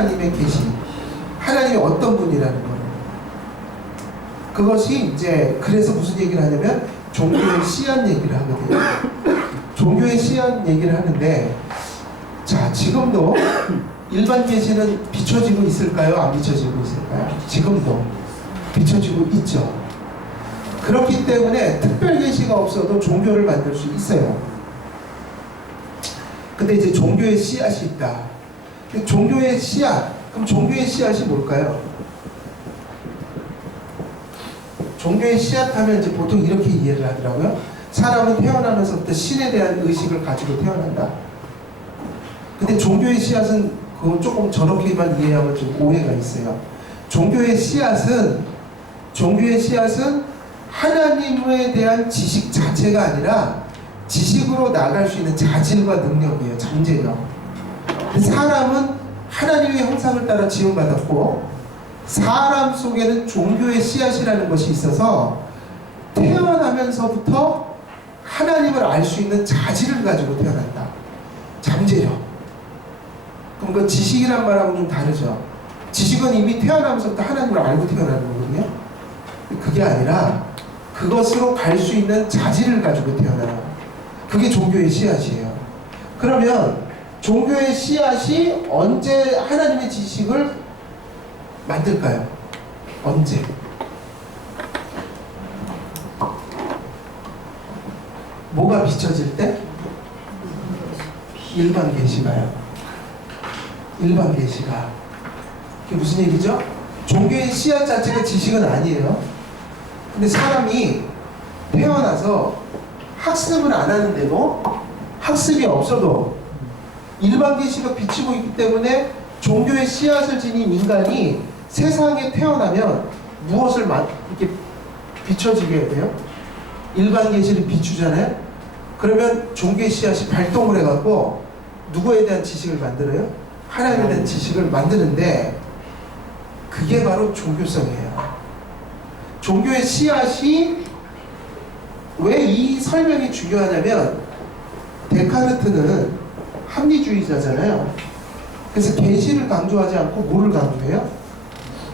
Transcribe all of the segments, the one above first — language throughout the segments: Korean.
하나님의 계시, 하나님이 어떤 분이라는 거예요. 그것이 이제 그래서 무슨 얘기를 하냐면 종교의 씨앗 얘기를 하거든요. 종교의 씨앗 얘기를 하는데, 자, 지금도 일반 계시는 비춰지고 있을까요? 안 비춰지고 있을까요? 지금도 비춰지고 있죠. 그렇기 때문에 특별 계시가 없어도 종교를 만들 수 있어요. 근데 이제 종교의 씨앗이 있다. 종교의 씨앗, 그럼 종교의 씨앗이 뭘까요? 종교의 씨앗 하면 이제 보통 이렇게 이해를 하더라고요. 사람은 태어나면서부터 신에 대한 의식을 가지고 태어난다. 근데 종교의 씨앗은 그건 조금 저렇게만 이해하면 좀 오해가 있어요. 종교의 씨앗은 하나님에 대한 지식 자체가 아니라 지식으로 나갈 수 있는 자질과 능력이에요. 잠재력. 사람은 하나님의 형상을 따라 지음받았고, 사람 속에는 종교의 씨앗이라는 것이 있어서 태어나면서부터 하나님을 알 수 있는 자질을 가지고 태어난다. 잠재력. 그럼 그 지식이란 말하고 좀 다르죠. 지식은 이미 태어나면서부터 하나님을 알고 태어나는 거거든요. 그게 아니라 그것으로 갈 수 있는 자질을 가지고 태어나요. 그게 종교의 씨앗이에요. 그러면 종교의 씨앗이 언제 하나님의 지식을 만들까요? 언제? 뭐가 비춰질 때? 일반 계시가요. 일반 계시가. 그게 무슨 얘기죠? 종교의 씨앗 자체가 지식은 아니에요. 근데 사람이 태어나서 학습을 안 하는데도, 학습이 없어도 일반 계시가 비치고 있기 때문에 종교의 씨앗을 지닌 인간이 세상에 태어나면 무엇을 이렇게 비춰지게 돼요? 일반 계시를 비추잖아요. 그러면 종교의 씨앗이 발동을 해갖고 누구에 대한 지식을 만들어요? 하나님에 대한 지식을 만드는데, 그게 바로 종교성이에요. 종교의 씨앗이 왜 이 설명이 중요하냐면, 데카르트는 합리주의자잖아요. 그래서 계시를 강조하지 않고 뭐를 강조해요?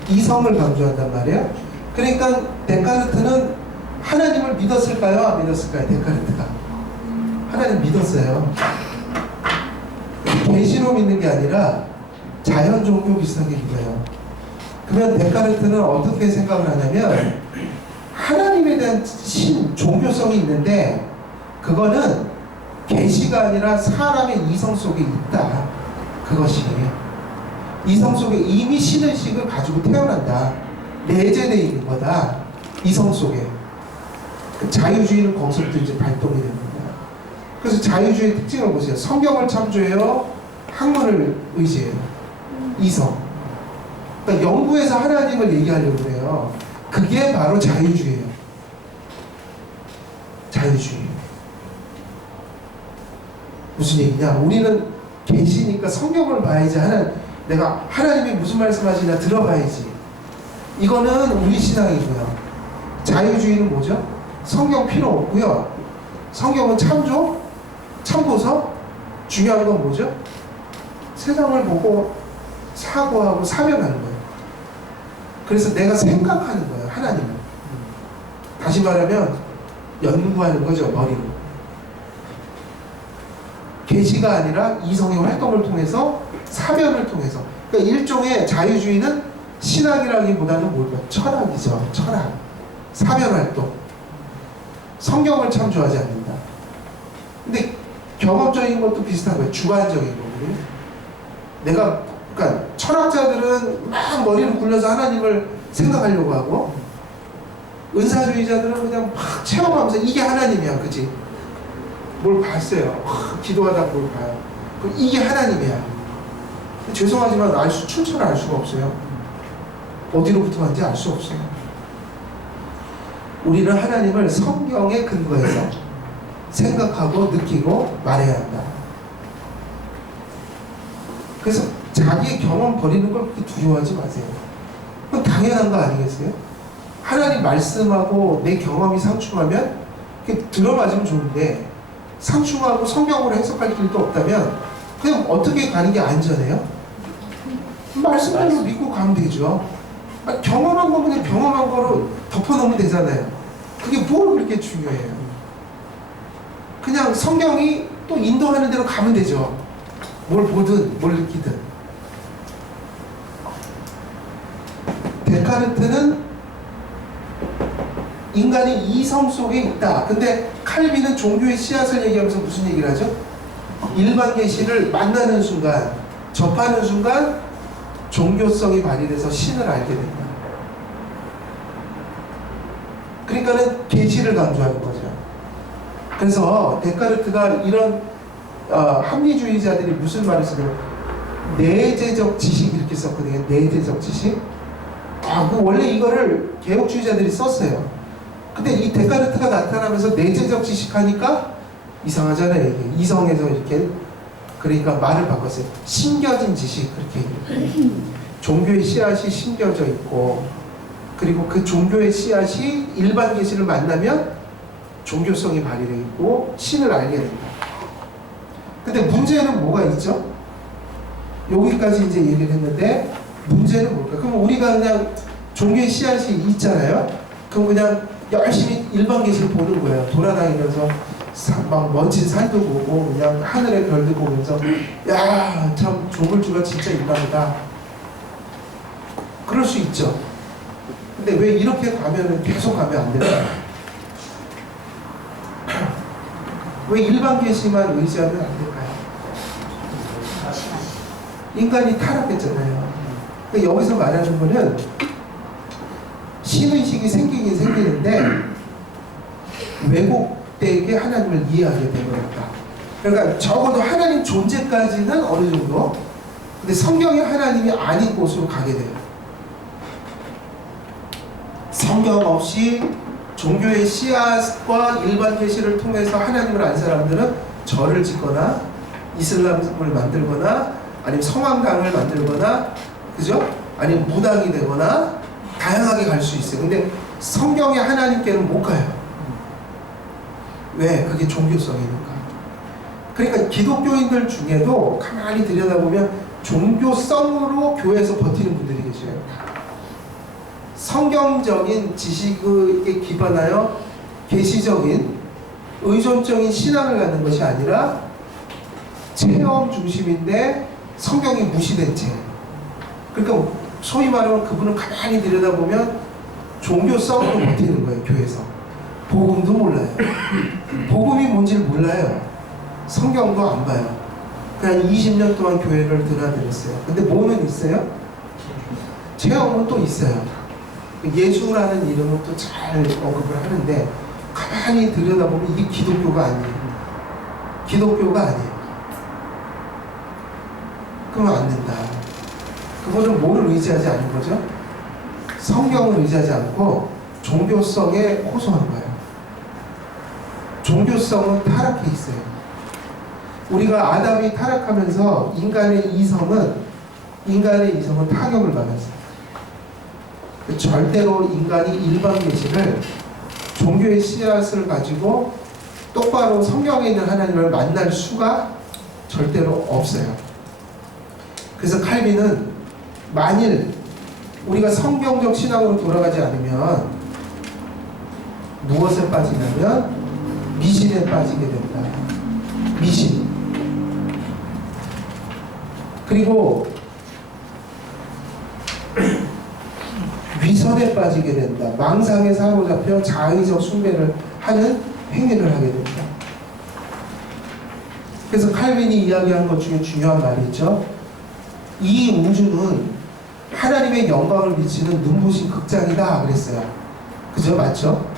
이성을 강조한단 말이에요. 그러니까 데카르트는 하나님을 믿었을까요? 안 믿었을까요? 데카르트가 하나님 믿었어요. 계시로 믿는 게 아니라 자연 종교 비슷하게 믿어요. 그러면 데카르트는 어떻게 생각을 하냐면, 하나님에 대한 종교성이 있는데 그거는 계시가 아니라 사람의 이성 속에 있다. 그것이 이성 속에 이미 신의식을 가지고 태어난다. 내재되어 있는 거다. 이성 속에. 자유주의는 거기서부터 이제 발동이 됩니다. 그래서 자유주의의 특징을 보세요. 성경을 참조해요, 학문을 의지해요. 이성. 그러니까 연구에서 하나님을 얘기하려고 그래요. 그게 바로 자유주의예요. 자유주의. 무슨 얘기냐? 우리는 계시니까 성경을 봐야지, 내가 하나님이 무슨 말씀하시나 들어봐야지. 이거는 우리 신앙이고요. 자유주의는 뭐죠? 성경 필요 없고요. 성경은 참고서. 중요한 건 뭐죠? 세상을 보고 사고하고 사명하는 거예요. 그래서 내가 생각하는 거예요, 하나님을. 다시 말하면 연구하는 거죠, 머리로. 계시가 아니라 이성의 활동을 통해서, 사면을 통해서. 그러니까 일종의 자유주의는 신학이라기보다는 뭘까요? 철학이죠. 철학. 사면 활동. 성경을 참조하지 않는다. 근데 경험적인 것도 비슷한 거예요. 주관적인 거거든요. 그러니까 철학자들은 막 머리를 굴려서 하나님을 생각하려고 하고, 은사주의자들은 그냥 막 체험하면서 이게 하나님이야, 그치? 뭘 봤어요. 기도하다 뭘 봐요. 그럼 이게 하나님이야. 죄송하지만 출처를 알 수가 없어요. 어디로부터 왔는지 알 수 없어요. 우리는 하나님을 성경에 근거해서 생각하고 느끼고 말해야 한다. 그래서 자기의 경험 버리는 걸 그렇게 두려워하지 마세요. 그건 당연한 거 아니겠어요? 하나님 말씀하고 내 경험이 상충하면 들어맞으면 좋은데, 상충하고 성경으로 해석할 길도 없다면 그냥 어떻게 가는 게 안전해요? 말씀대로 믿고 가면 되죠. 경험한 거 그냥 경험한 거로 덮어놓으면 되잖아요. 그게 뭘 그렇게 중요해요. 그냥 성경이 또 인도하는 대로 가면 되죠. 뭘 보든 뭘 느끼든. 데카르트는 인간이 이성 속에 있다. 근데 칼빈은 종교의 씨앗을 얘기하면서 무슨 얘기를 하죠? 일반 계시를 만나는 순간, 접하는 순간 종교성이 발휘돼서 신을 알게 된다. 그러니까는 계시를 강조하는 거죠. 그래서 데카르트가 이런 합리주의자들이 무슨 말을 쓰냐면 내재적 지식 이렇게 썼거든요. 내재적 지식. 그 원래 이거를 개혁주의자들이 썼어요. 근데 이 데카르트가 나타나면서 내재적 지식 하니까 이상하잖아요. 이게 이성에서 이렇게. 그러니까 말을 바꿨어요. 심겨진 지식 그렇게. 종교의 씨앗이 심겨져 있고, 그리고 그 종교의 씨앗이 일반 계시를 만나면 종교성이 발휘되고 신을 알게 된다. 근데 문제는 뭐가 있죠? 여기까지 이제 얘기를 했는데 문제는 뭘까? 그럼 우리가 그냥 종교의 씨앗이 있잖아요. 그럼 그냥 열심히 일반 계시를 보는 거예요. 돌아다니면서 막 먼지 산도 보고 그냥 하늘의 별도 보면서 야, 참 조물주가 진짜 있나보다. 그럴 수 있죠. 근데 왜 이렇게 가면은 계속 가면 안 될까요? 왜 일반 계시만 의지하면 안 될까요? 인간이 타락했잖아요. 그러니까 여기서 말하는 거는 신의식이 생기긴 생기는데 왜곡되게 하나님을 이해하게 된 거였다. 그러니까 적어도 하나님 존재까지는 어느 정도, 근데 성경이 하나님이 아닌 곳으로 가게 돼요. 성경 없이 종교의 씨앗과 일반 계시를 통해서 하나님을 안 사람들은 절을 짓거나 이슬람을 만들거나 아니면 성황당을 만들거나, 그죠? 아니면 무당이 되거나 다양하게 갈 수 있어요. 근데 성경의 하나님께는 못 가요. 왜? 그게 종교성이니까. 그러니까 기독교인들 중에도 가만히 들여다보면 종교성으로 교회에서 버티는 분들이 계셔요. 성경적인 지식에 기반하여 계시적인 의존적인 신앙을 갖는 것이 아니라 체험 중심인데 성경이 무시된 채. 그러니까 소위 말하면 그분을 가만히 들여다보면 종교성으로 버티는 거예요. 교회에서 복음도 몰라요. 복음이 뭔지를 몰라요. 성경도 안 봐요. 그냥 20년 동안 교회를 드나들었어요. 근데 뭐는 있어요? 체험은 또 있어요. 예수라는 이름은 또 잘 언급을 하는데 가만히 들여다보면 이게 기독교가 아니에요. 기독교가 아니에요. 그러면 안 된다. 그거는 뭐를 의지하지 않은 거죠? 성경을 의지하지 않고 종교성에 호소한 거예요. 종교성은 타락해 있어요. 우리가 아담이 타락하면서 인간의 이성은 타격을 받았어요. 절대로 인간이 일반 계시를 종교의 씨앗을 가지고 똑바로 성경에 있는 하나님을 만날 수가 절대로 없어요. 그래서 칼빈은 만일 우리가 성경적 신앙으로 돌아가지 않으면 무엇에 빠지냐면 미신에 빠지게 된다. 미신. 그리고 위선에 빠지게 된다. 망상에 사로잡혀 자의적 숭배를 하는 행위를 하게 된다. 그래서 칼빈이 이야기한 것 중에 중요한 말이 있죠. 이 우주는 하나님의 영광을 비치는 눈부신 극장이다 그랬어요. 그죠? 맞죠?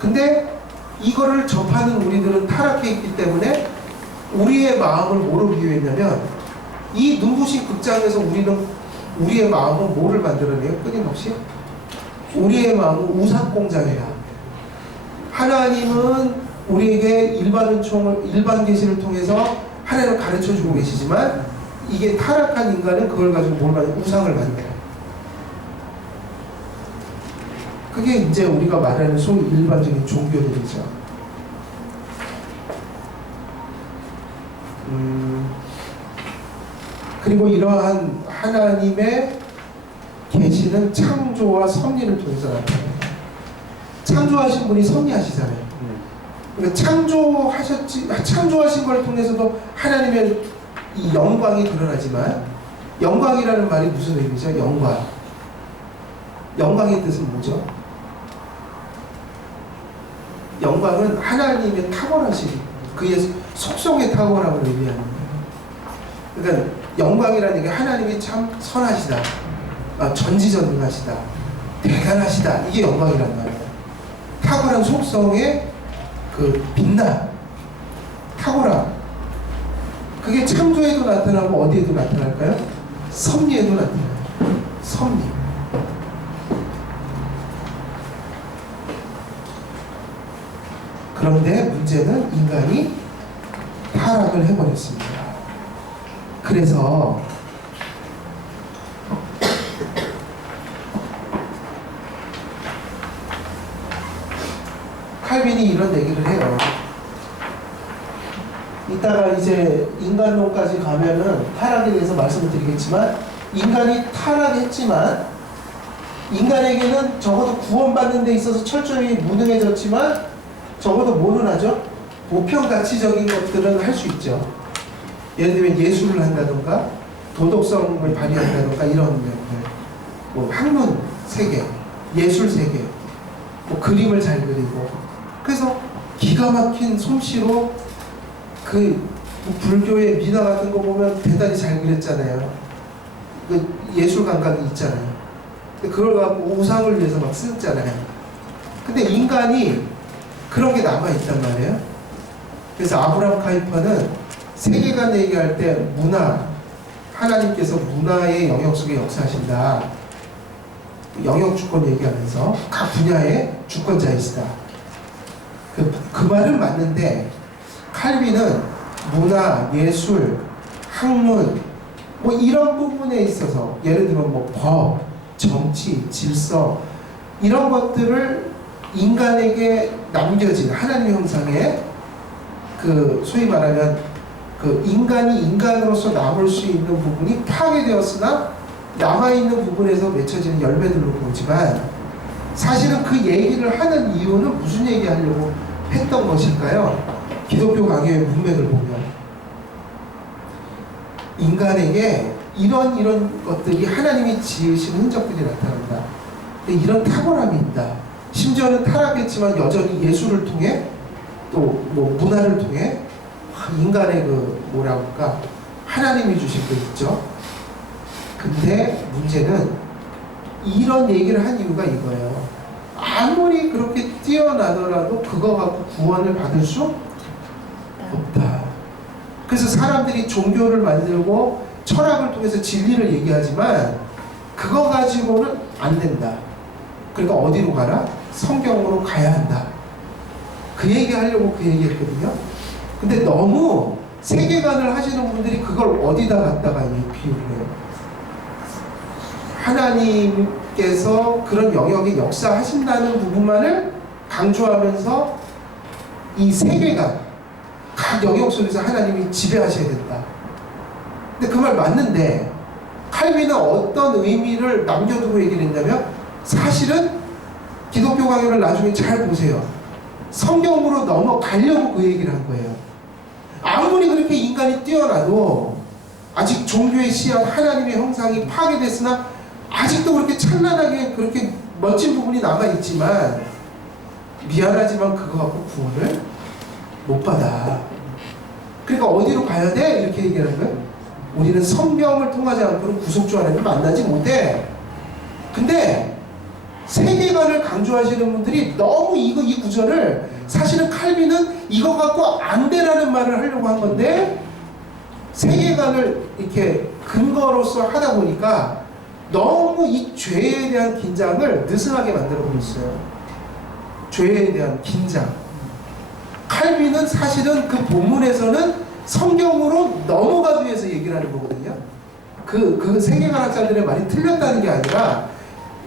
근데 이거를 접하는 우리들은 타락해 있기 때문에 우리의 마음을 뭐로 비유했냐면 이 눈부신 극장에서 우리의 마음은 뭐를 만들어내요? 끊임없이 우리의 마음은 우상공장이야. 하나님은 우리에게 일반 계시를 통해서 하나님을 가르쳐주고 계시지만 이게 타락한 인간은 그걸 가지고 뭘 만들어? 우상을 만들어요. 그게 이제 우리가 말하는 소위 일반적인 종교들이죠. 그리고 이러한 하나님의 계시는 창조와 섭리를 통해서 나타나요. 창조하신 분이 섭리하시잖아요. 그러니까 창조하신 걸 통해서도 하나님의 이 영광이 드러나지만, 영광이라는 말이 무슨 의미죠? 영광. 영광의 뜻은 뭐죠? 영광은 하나님의 탁월하심, 그의 속성의 탁월함을 의미하는 거예요. 그러니까 영광이라는 게 하나님이 참 선하시다, 전지전능하시다, 대단하시다, 이게 영광이란 말이에요. 탁월한 속성의 그 빛나, 탁월함, 그게 창조에도 나타나고 어디에도 나타날까요? 섭리에도 나타나요. 섭리. 그런데 문제는 인간이 타락을 해버렸습니다. 그래서 칼빈이 이런 얘기를 해요. 이따가 이제 인간론까지 가면은 타락에 대해서 말씀을 드리겠지만, 인간이 타락했지만 인간에게는 적어도 구원받는 데 있어서 철저히 무능해졌지만 적어도 뭐는 하죠? 보편가치적인 것들은 할 수 있죠. 예를 들면 예술을 한다던가 도덕성을 발휘한다던가 이런 면들, 뭐 학문 세계, 예술 세계, 뭐 그림을 잘 그리고, 그래서 기가 막힌 솜씨로 그 불교의 미나 같은 거 보면 대단히 잘 그렸잖아요. 그 예술 감각이 있잖아요. 그걸 갖고 우상을 위해서 막 쓰잖아요. 근데 인간이 그런 게 남아있단 말이에요. 그래서 아브라함 카이퍼는 세계관 얘기할 때 문화, 하나님께서 문화의 영역 속에 역사하신다, 영역 주권 얘기하면서 각 분야의 주권자이시다, 그 말은 맞는데, 칼빈은 문화, 예술, 학문 뭐 이런 부분에 있어서, 예를 들면 뭐 법, 정치, 질서, 이런 것들을 인간에게 남겨진 하나님 형상의 그 소위 말하면 그 인간이 인간으로서 남을 수 있는 부분이 파괴되었으나 남아있는 부분에서 맺혀지는 열매들로 보지만, 사실은 그 얘기를 하는 이유는 무슨 얘기하려고 했던 것일까요? 기독교 강요의 문맥을 보면 인간에게 이런 것들이 하나님이 지으신 흔적들이 나타난다. 이런 탁월함이 있다. 심지어는 타락했지만 여전히 예술을 통해 또 뭐 문화를 통해 인간의 그 뭐라고 할까, 하나님이 주신 게 있죠. 근데 문제는 이런 얘기를 한 이유가 이거예요. 아무리 그렇게 뛰어나더라도 그거 갖고 구원을 받을 수 없다. 그래서 사람들이 종교를 만들고 철학을 통해서 진리를 얘기하지만 그거 가지고는 안 된다. 그러니까 어디로 가라? 성경으로 가야 한다. 그 얘기 하려고 그 얘기 했거든요. 근데 너무 세계관을 하시는 분들이 그걸 어디다 갖다가 비유를 해요. 하나님께서 그런 영역에 역사하신다는 부분만을 강조하면서 이 세계관, 각 영역 속에서 하나님이 지배하셔야 된다. 근데 그 말 맞는데, 칼빈은 어떤 의미를 남겨두고 얘기를 했냐면, 사실은 기독교 강요를 나중에 잘 보세요. 성경으로 넘어가려고 그 얘기를 한 거예요. 아무리 그렇게 인간이 뛰어나도 아직 종교의 씨앗, 하나님의 형상이 파괴됐으나 아직도 그렇게 찬란하게 그렇게 멋진 부분이 남아있지만, 미안하지만 그거 갖고 구원을 못 받아. 그러니까 어디로 가야 돼? 이렇게 얘기하는 거예요. 우리는 성경을 통하지 않고는 구속주 하나님을 만나지 못해. 근데 세계관을 강조하시는 분들이 너무 이 구절을, 사실은 칼빈은 이거 갖고 안 되라는 말을 하려고 한 건데, 세계관을 이렇게 근거로서 하다 보니까 너무 이 죄에 대한 긴장을 느슨하게 만들어 버렸어요. 죄에 대한 긴장. 칼빈은 사실은 그 본문에서는 성경으로 넘어가기 위해서 얘기를 하는 거거든요. 그 세계관 학자들의 말이 틀렸다는 게 아니라,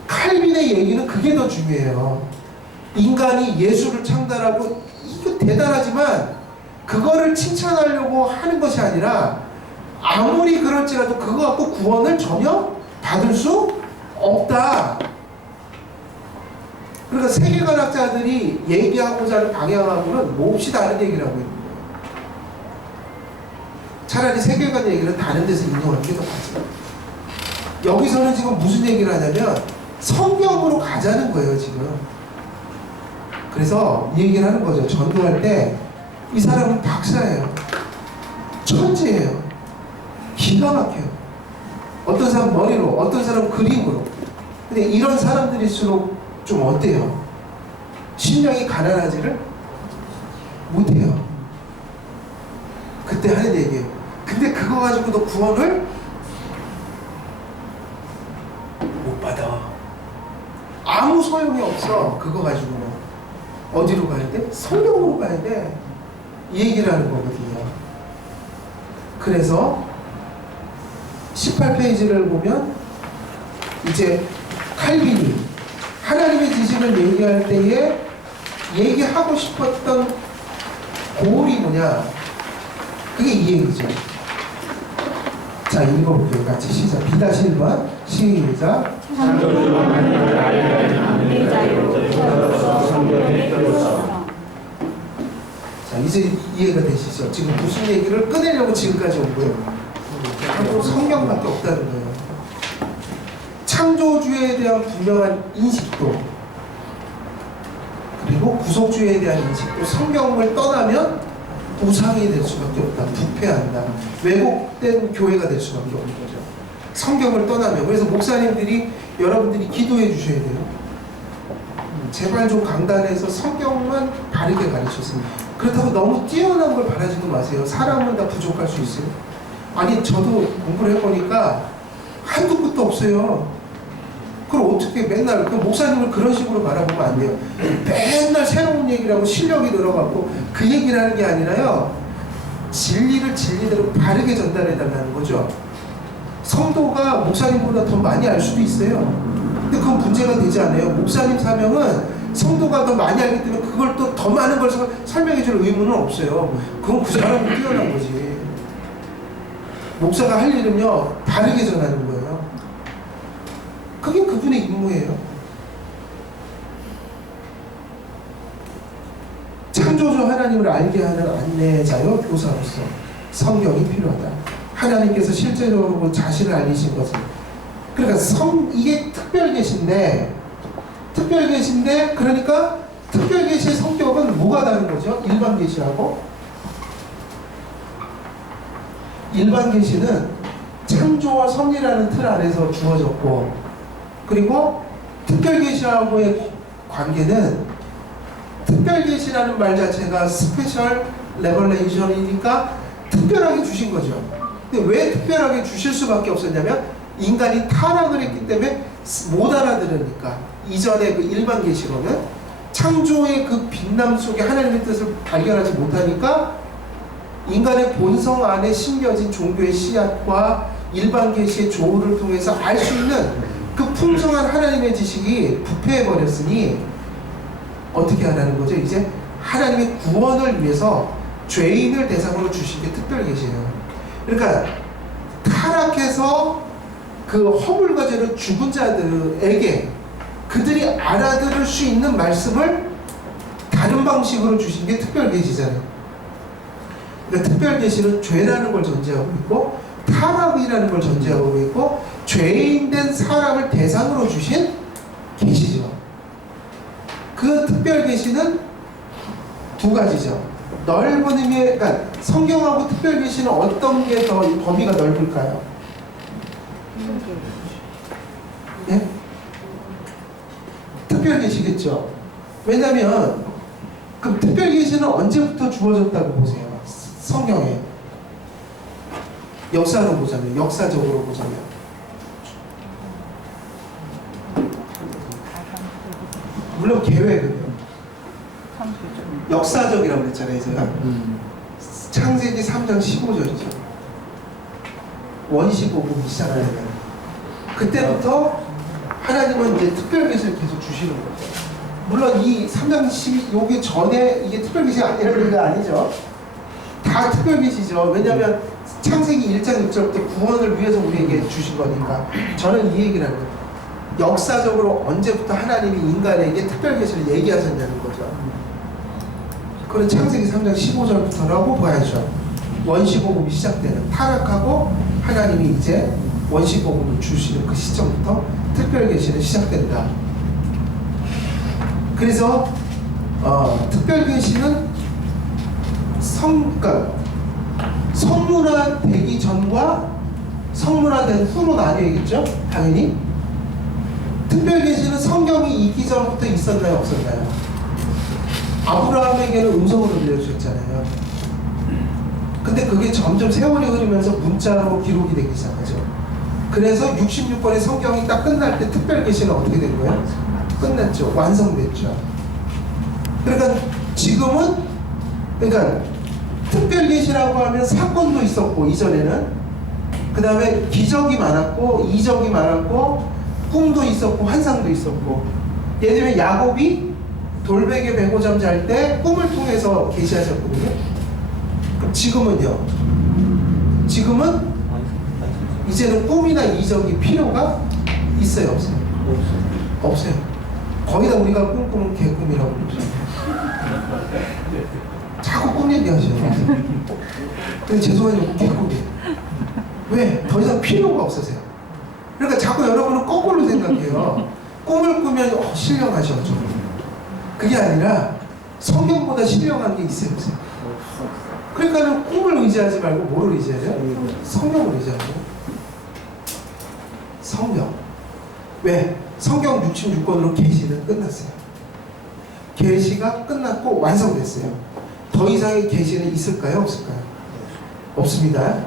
칼빈의 얘기는 그게 더 중요해요. 인간이 예술을 창달하고 이거 대단하지만 그거를 칭찬하려고 하는 것이 아니라, 아무리 그럴지라도 그거 갖고 구원을 전혀 받을 수 없다. 그러니까 세계관학자들이 얘기하고자 하는 방향하고는 몹시 다른 얘기를 하고 있는 거예요. 차라리 세계관 얘기는 다른 데서 인용하는 게 더 맞아요. 여기서는 지금 무슨 얘기를 하냐면 성경으로 가자는 거예요, 지금. 그래서 이 얘기를 하는 거죠. 전도할 때 이 사람은 박사예요. 천재예요. 기가 막혀요. 어떤 사람 머리로, 어떤 사람 그림으로. 근데 이런 사람들일수록 좀 어때요? 심령이 가난하지를 못해요. 그때 하는 얘기예요. 근데 그거 가지고도 구원을 못 받아. 아무 소용이 없어. 그거 가지고는. 어디로 가야 돼? 성경으로 가야 돼. 이 얘기를 하는 거거든요. 그래서 18페이지를 보면 이제 칼빈이 하나님의 지식을 얘기할 때에 얘기하고 싶었던 고울이 뭐냐? 그게 이 얘기죠. 자, 읽어볼게요. 같이 시작. B-1번 시작. 창조주와 만물을 알게 감리자요 주셔서 성경에 들었어. 자, 이제 이해가 되시죠? 지금 무슨 얘기를 꺼내려고 지금까지 온 거예요? 바로 성경밖에 없다는 거예요. 창조주에 대한 분명한 인식도 그리고 구속주에 대한 인식도 성경을 떠나면 우상이 될 수밖에 없다. 부패한다. 왜곡된 교회가 될 수밖에 없는 거죠. 성경을 떠나면. 그래서 목사님들이 여러분들이 기도해 주셔야 돼요. 제발 좀 강단에서 성경만 바르게 가르쳤습니다. 그렇다고 너무 뛰어난 걸 바라지도 마세요. 사람은 다 부족할 수 있어요. 아니 저도 공부를 해보니까 한두 끝도 없어요. 그럼 어떻게 맨날 그 목사님을 그런 식으로 바라보면 안 돼요. 맨날 새로운 얘기를 하고 실력이 늘어갖고 그 얘기를 하는 게 아니라요. 진리를 진리대로 바르게 전달해 달라는 거죠. 성도가 목사님보다 더 많이 알 수도 있어요. 근데 그건 문제가 되지 않아요. 목사님 사명은 성도가 더 많이 알기 때문에 그걸 또 더 많은 걸 설명해 줄 의무는 없어요. 그건 그 사람이 뛰어난 거지. 목사가 할 일은요, 바르게 전하는 거예요. 그게 그분의 임무예요. 창조주 하나님을 알게 하는 안내자요, 교사로서 성경이 필요하다. 하나님께서 실제적으로 자신을 알리신 것은. 그러니까 이게 특별계시인데, 그러니까 특별계시의 성격은 뭐가 다른 거죠? 일반계시하고? 일반계시는 창조와 섭리라는 틀 안에서 주어졌고, 그리고 특별계시하고의 관계는 특별계시라는 말 자체가 스페셜 레벌레이션이니까 특별하게 주신 거죠. 근데 왜 특별하게 주실 수밖에 없었냐면 인간이 타락을 했기 때문에 못 알아들으니까. 이전에 그 일반 계시로는 창조의 그 빛남 속에 하나님의 뜻을 발견하지 못하니까 인간의 본성 안에 심겨진 종교의 씨앗과 일반 계시의 조언을 통해서 알 수 있는 그 풍성한 하나님의 지식이 부패해버렸으니 어떻게 하라는 거죠? 이제 하나님의 구원을 위해서 죄인을 대상으로 주신 게 특별 계시예요. 그러니까 타락해서 그 허물과 죄로 죽은 자들에게 그들이 알아들을 수 있는 말씀을 다른 방식으로 주신 게 특별 계시잖아요. 그러니까 특별 계시는 죄라는 걸 전제하고 있고 타락이라는 걸 전제하고 있고 죄인된 사람을 대상으로 주신 계시죠. 그 특별 계시는 두 가지죠. 넓은 의미의, 그러니까 성경하고 특별 계시는 어떤 게 더 범위가 넓을까요? 예? 특별 계시겠죠. 왜냐하면 그 특별 계시는 언제부터 주어졌다고 보세요? 성경에 역사로 보자면, 역사적으로 보자면 물론 계획은요. 역사적이라고 그랬잖아요, 제가. 창세기 3장 15절이죠. 원시복음이 시작하려면 그때부터 하나님은 이제 특별 계시를 계속 주시는 거죠. 물론 이 3장 12 요게 전에 이게 특별 계시가 아니라는 얘기가 아니죠. 다 특별 계시죠. 왜냐하면 창세기 1장 1절부터 구원을 위해서 우리에게 주신 거니까 저는 이 얘기를 하는 거예요. 역사적으로 언제부터 하나님이 인간에게 특별 계시를 얘기하셨냐는 거죠. 그건 창세기 3장 15절부터라고 봐야죠. 원시복음이 시작되는, 타락하고 하나님이 이제 원시복음을 주시는 그 시점부터 특별 계시는 시작된다. 그래서 특별 계시는 그러니까 성문화되기 전과 성문화된 후로 나뉘어야겠죠? 당연히. 특별 계시는 성경이 있기 전부터 있었나요? 없었나요? 아브라함에게는 음성으로 들려주셨잖아요. 근데 그게 점점 세월이 흐르면서 문자로 기록이 되기 시작하죠. 그래서 66권의 성경이 딱 끝날 때 특별 계시는 어떻게 된 거예요? 끝났죠. 완성됐죠. 그러니까 지금은 특별 계시라고 하면 사건도 있었고 이전에는, 그 다음에 기적이 많았고 이적이 많았고 꿈도 있었고 환상도 있었고, 예를 들면 야곱이 돌베개 베고잠 잘 때 꿈을 통해서 계시하셨거든요. 그럼 지금은요? 지금은 이제는 꿈이나 이적이 필요가 있어요? 없어요? 없어요. 거의 다 우리가 꿈꾸는 개꿈이라고 그러죠. 자꾸 꿈 얘기하셔요. 근데 죄송해요, 개꿈이에요. 왜? 더 이상 필요가 없으세요. 그러니까 자꾸 여러분은 거꾸로 생각해요. 꿈을 꾸면 신령하셔 좀. 그게 아니라 성경보다 신령한 게 있어요, 없어요? 그러니까는 꿈을 의지하지 말고 뭐를 의지하죠? 성경을 의지하죠. 성경. 왜? 성경 66권으로 계시는 끝났어요. 계시가 끝났고 완성됐어요. 더 이상의 계시는 있을까요? 없을까요? 없습니다.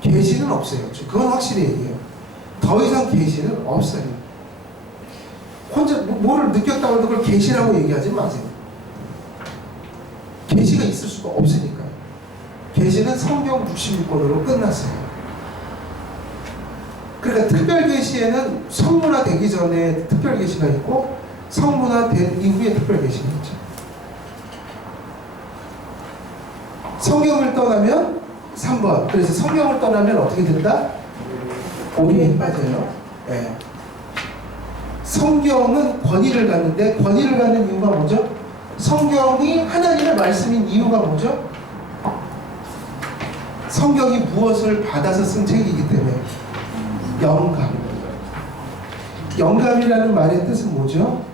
계시는 없어요. 그건 확실히 얘기해요. 더 이상 계시는 없어요. 혼자 뭐를 느꼈다고 해도 그걸 계시라고 얘기하지 마세요. 계시가 있을 수가 없으니까요. 계시는 성경 66권으로 끝났어요. 그러니까 특별 계시에는 성문화 되기 전에 특별 계시가 있고 성문화 된 이후에 특별 계시가 있죠. 성경을 떠나면 3번. 그래서 성경을 떠나면 어떻게 된다? 오류에 빠져요. 네. 성경은 권위를 갖는데 권위를 갖는 이유가 뭐죠? 성경이 하나님의 말씀인 이유가 뭐죠? 성경이 무엇을 받아서 쓴 책이기 때문에 영감. 영감이라는 말의 뜻은 뭐죠?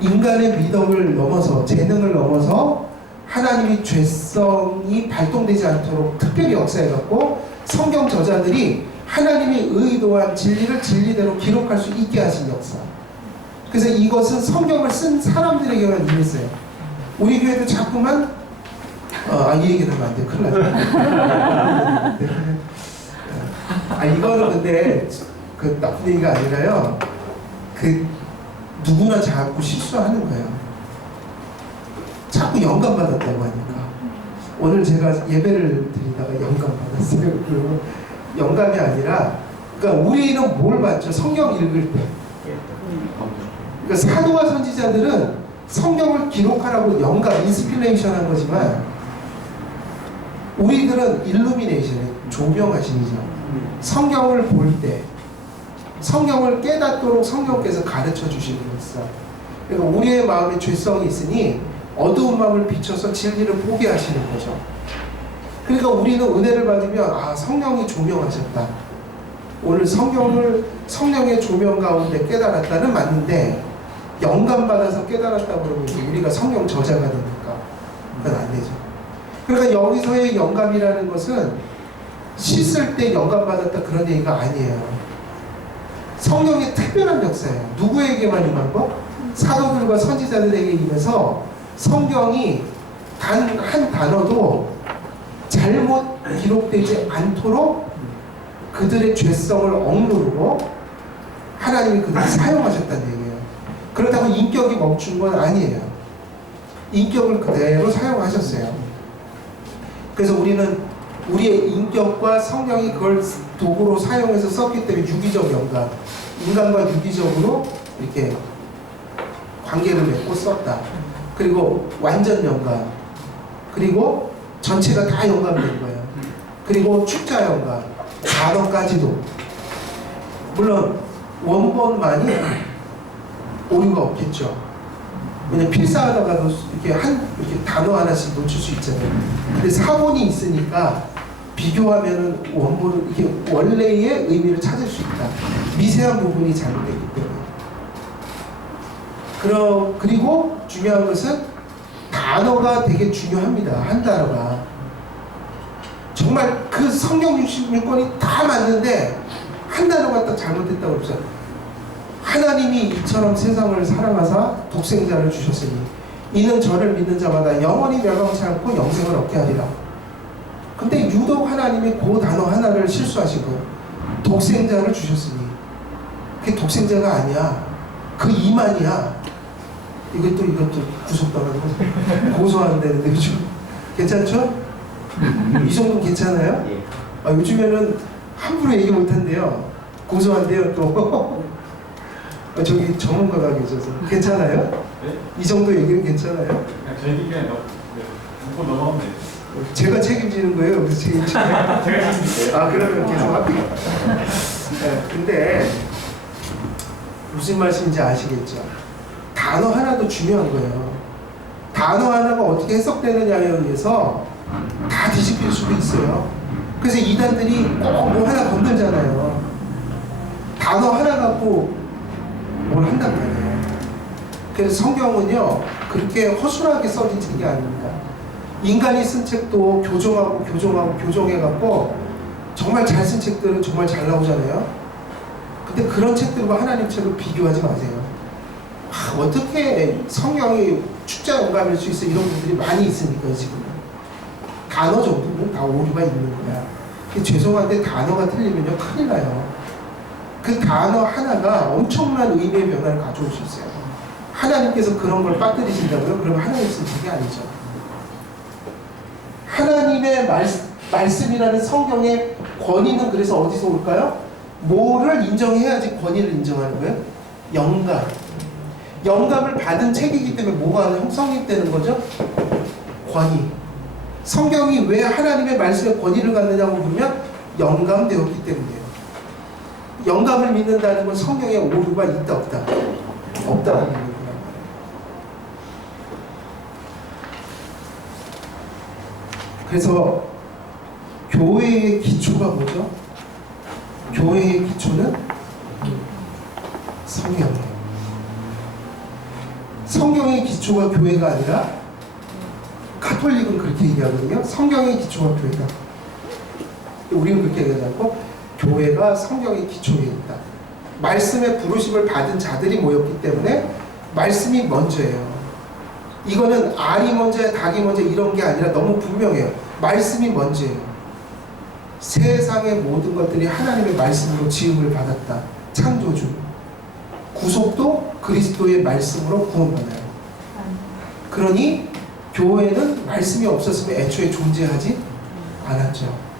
인간의 미덕을 넘어서, 재능을 넘어서 하나님이 죄성이 발동되지 않도록 특별히 역사해갖고 성경 저자들이 하나님이 의도한 진리를 진리대로 기록할 수 있게 하신 역사. 그래서 이것은 성경을 쓴 사람들에게만 임했어요. 우리 교회도 자꾸만 이 얘기는 하면 안 돼. 큰일 났다. 이거는 근데 그 나쁜 얘기가 아니라요. 그 누구나 자꾸 실수하는 거예요. 자꾸 영감 받았다고 하니까. 오늘 제가 예배를 드리다가 영감 받았어요. 그리고 영감이 아니라, 그러니까 우리는 뭘 받죠? 성경 읽을 때. 그러니까 사도와 선지자들은 성경을 기록하라고 영감, 인스피레이션 한 거지만, 우리들은 일루미네이션, 조명하심이죠. 성경을 볼 때, 성경을 깨닫도록 성경께서 가르쳐 주시는 것이다. 그러니까 우리의 마음에 죄성이 있으니 어두운 마음을 비춰서 진리를 보게 하시는 거죠. 그러니까 우리는 은혜를 받으면 성령이 조명하셨다. 오늘 성령의 조명 가운데 깨달았다는 맞는데 영감 받아서 깨달았다고 그러면 우리가 성령 저자가 되니까 그건 안 되죠. 그러니까 여기서의 영감이라는 것은 씻을 때 영감 받았다 그런 얘기가 아니에요. 성령의 특별한 역사예요. 누구에게만 임한 거? 사도들과 선지자들에게 임해서 성경이 단 한 단어도 잘못 기록되지 않도록 그들의 죄성을 억누르고 하나님이 그들을 사용하셨다는 얘기예요. 그렇다고 인격이 멈춘 건 아니에요. 인격을 그대로 사용하셨어요. 그래서 우리는 우리의 인격과 성령이 그걸 도구로 사용해서 썼기 때문에 유기적 영감, 인간과 유기적으로 이렇게 관계를 맺고 썼다. 그리고 완전 영감, 그리고 전체가 다 연관된 거예요. 그리고 축자 연관, 단어까지도. 물론 원본만이 오류가 없겠죠. 왜냐면 필사하다가도 이렇게 단어 하나씩 놓칠 수 있잖아요. 근데 사본이 있으니까 비교하면은 원본을 이렇게 원래의 의미를 찾을 수 있다. 미세한 부분이 잘못됐기 때문에. 그리고 중요한 것은 단어가 되게 중요합니다. 한 단어가. 정말 그 성경 66권이 다 맞는데 한 단어가 딱 잘못됐다고 그러죠. 하나님이 이처럼 세상을 사랑하사 독생자를 주셨으니 이는 저를 믿는 자마다 영원히 멸망치 않고 영생을 얻게 하리라. 근데 유독 하나님이 그 단어 하나를 실수하시고 독생자를 주셨으니 그게 독생자가 아니야. 그 이만이야. 이것도 구속당하고 고소한다는데 그죠? 괜찮죠? 이 정도는 괜찮아요? 요즘에는 함부로 얘기 못한대요. 고소한대요 또. 저기 전문가가 계셔서 괜찮아요? 네? 이 정도 얘기는 괜찮아요? 그냥 저희들끼리 묻고 넘어가면 돼요. 제가 책임지는 거예요? 여기서 책임지는 거예요? 제가 책임질게요. 그러면 계속 할게요. 근데 무슨 말씀인지 아시겠죠? 단어 하나도 중요한 거예요. 단어 하나가 어떻게 해석되느냐에 의해서 다 뒤집힐 수도 있어요. 그래서 이단들이 꼭 뭐 하나 건들잖아요. 단어 하나 갖고 뭘 한단 말이에요. 그래서 성경은요 그렇게 허술하게 써진 책이 아닙니다. 인간이 쓴 책도 교정해갖고 정말 잘 쓴 책들은 정말 잘 나오잖아요. 근데 그런 책들과 하나님 책을 비교하지 마세요. 어떻게 성경이 축자 영감일 수 있어? 이런 분들이 많이 있으니까 지금 단어 정도는 다 오류가 있는 거야. 죄송한데 단어가 틀리면요 큰일 나요. 그 단어 하나가 엄청난 의미의 변화를 가져올 수 있어요. 하나님께서 그런 걸 빠뜨리신다고요? 그러면 하나님 쓴 책이 아니죠. 하나님의 말씀이라는 성경의 권위는 그래서 어디서 올까요? 뭐를 인정해야지 권위를 인정하는 거예요? 영감. 영감을 받은 책이기 때문에 뭐가 성립되는 거죠? 권위. 성경이 왜 하나님의 말씀에 권위를 갖느냐고 보면 영감되었기 때문이에요. 영감을 믿는다는 건 성경에 오류가 있다 없다? 없다고 믿는 거란 말이에요. 그래서 교회의 기초가 뭐죠? 교회의 기초는 성경이에요. 성경의 기초가 교회가 아니라 가톨릭은 그렇게 얘기하거든요. 성경의 기초가 교회다. 우리는 그렇게 얘기하지 않고 교회가 성경의 기초에 있다. 말씀의 부르심을 받은 자들이 모였기 때문에 말씀이 먼저예요. 이거는 알이 먼저야 닭이 먼저 이런 게 아니라 너무 분명해요. 말씀이 먼저예요. 세상의 모든 것들이 하나님의 말씀으로 지음을 받았다. 창조주. 구속도 그리스도의 말씀으로 구원받아요. 그러니 교회는 말씀이 없었으면 애초에 존재하지 않았죠.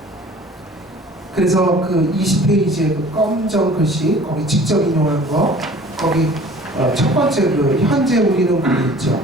그래서 그 20페이지에 그 검정 글씨 거기 직접 인용한 거 거기 첫 번째 그 현재 우리는 거기 있죠.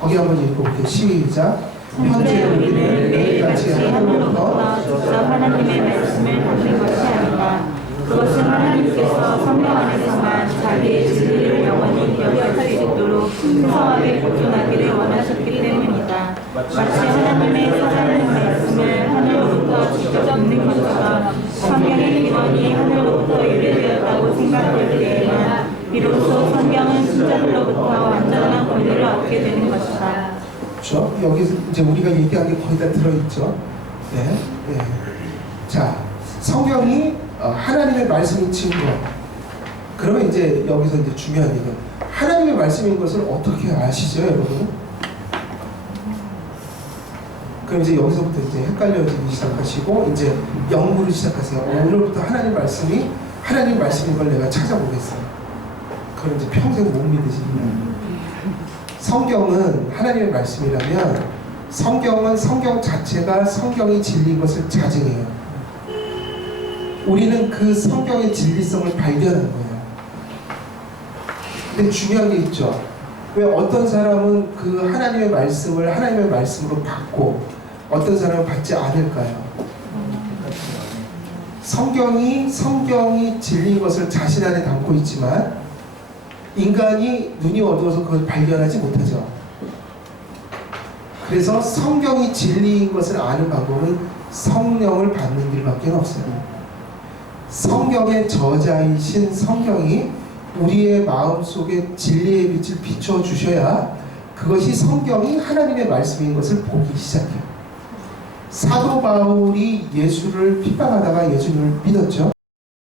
거기 한번 읽어볼게요. 시작. 현재 우리는 매일같이 하늘로부터 하나님의 말씀을 받는 것이 아니다. 그것은 하나님께서 성령 안에서만 자기의 진리를 영원히 기억할 수 있도록 풍성하게 보존하기를 원하셨기 때문이다. 마치 하나님의 살아있는 말씀을 하늘로부터 직접 듣는 것처럼 성경의 기원이 하늘로부터 유래되었다고 생각될 때에만 비로소 성경은 신자들로부터 완전한 권위를 얻게 되는 것이다. 그렇죠? 여기 이제 우리가 얘기한 게 거의 다 들어있죠. 네. 자, 성경이 하나님의 말씀인 증거. 그러면 이제 여기서 이제 중요한 얘기는 하나님의 말씀인 것을 어떻게 아시죠, 여러분? 그럼 이제 여기서부터 이제 헷갈려지기 시작하시고 이제 연구를 시작하세요. 오늘부터 하나님 말씀인 걸 내가 찾아보겠어요. 그럼 이제 평생 못 믿으십니다. 성경은 하나님의 말씀이라면 성경은 성경 자체가 성경이 진리인 것을 자증해요. 우리는 그 성경의 진리성을 발견한 거예요. 근데 중요한 게 있죠. 왜 어떤 사람은 그 하나님의 말씀을 하나님의 말씀으로 받고 어떤 사람은 받지 않을까요? 성경이 진리인 것을 자신 안에 담고 있지만 인간이 눈이 어두워서 그걸 발견하지 못하죠. 그래서 성경이 진리인 것을 아는 방법은 성령을 받는 길밖에 없어요. 성경의 저자이신 성경이 우리의 마음속에 진리의 빛을 비춰주셔야 그것이 성경이 하나님의 말씀인 것을 보기 시작해요. 사도 바울이 예수를 핍박하다가 예수님을 믿었죠.